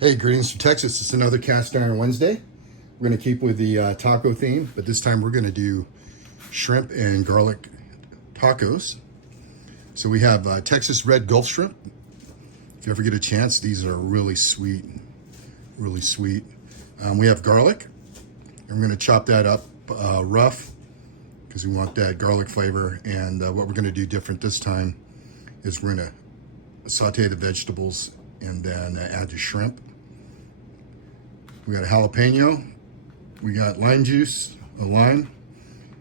Hey, greetings from Texas. It's another Cast Iron Wednesday. We're going to keep with the taco theme, but this time we're going to do shrimp and garlic tacos. So we have Texas red Gulf shrimp. If you ever get a chance, these are really sweet, really sweet. We have garlic, and we're going to chop that up rough because we want that garlic flavor. And what we're going to do different this time is we're going to saute the vegetables and then add the shrimp. We got a jalapeno, we got lime juice, a lime.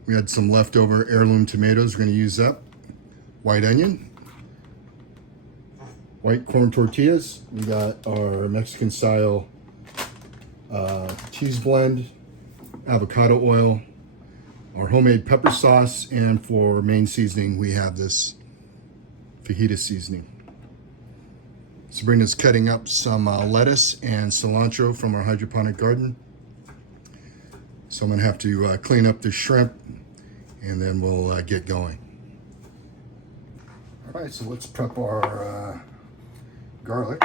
We had some leftover heirloom tomatoes we're going to use up. White onion, white corn tortillas. We got our Mexican style cheese blend, avocado oil, our homemade pepper sauce, and for main seasoning we have this fajita seasoning. Sabrina's cutting up some lettuce and cilantro from our hydroponic garden. So I'm gonna have to clean up the shrimp and then we'll get going. All right, so let's prep our garlic.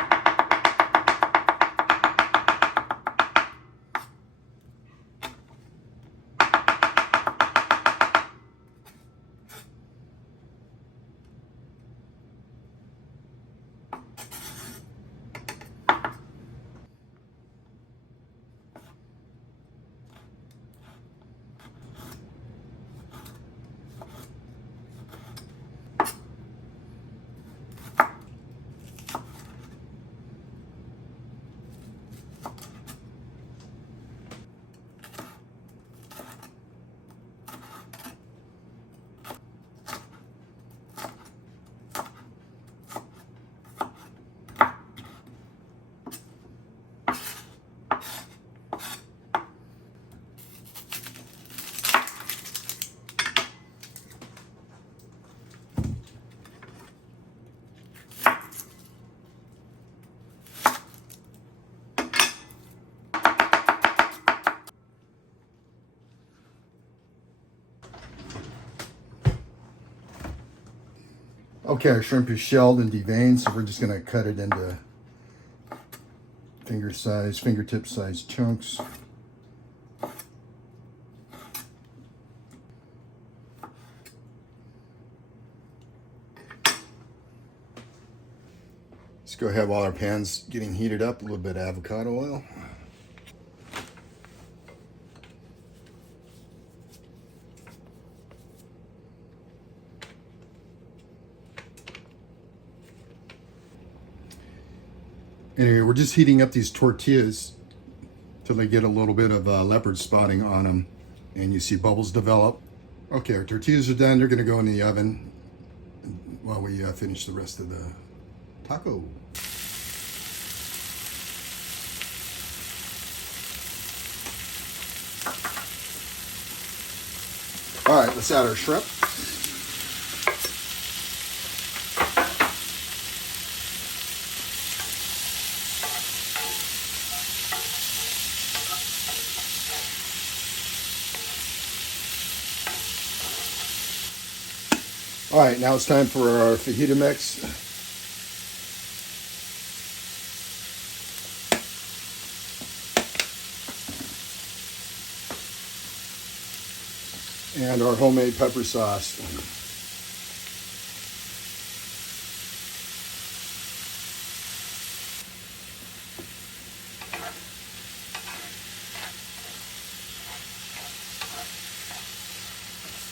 Okay, our shrimp is shelled and deveined, so we're just gonna cut it into fingertip size chunks. Let's go ahead while our pan's getting heated up, a little bit of avocado oil. Anyway, we're just heating up these tortillas till they get a little bit of leopard spotting on them and you see bubbles develop. Okay, our tortillas are done. They're gonna go in the oven while we finish the rest of the taco. All right, let's add our shrimp. All right, now it's time for our fajita mix. And our homemade pepper sauce.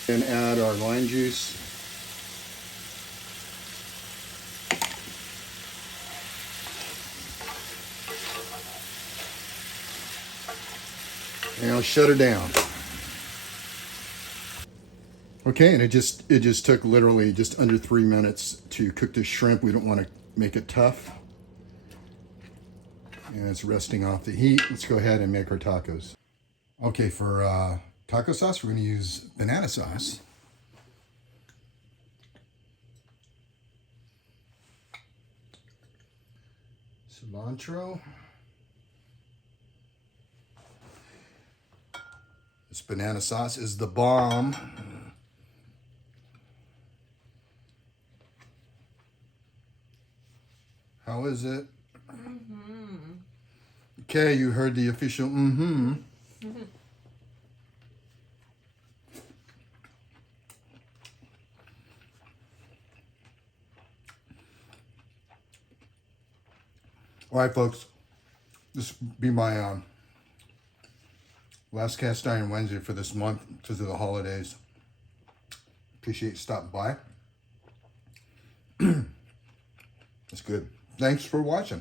And add our lime juice. And I'll shut her down. Okay, and it just took literally just under 3 minutes to cook the shrimp. We don't want to make it tough. And it's resting off the heat. Let's go ahead and make our tacos. Okay, for taco sauce, we're going to use banana sauce. Cilantro. This banana sauce is the bomb. How is it? Okay, you heard the official mm-hmm. All right, folks. This will be my last Cast Iron Wednesday for this month because of the holidays. Appreciate you stopping by. That's good. Thanks for watching.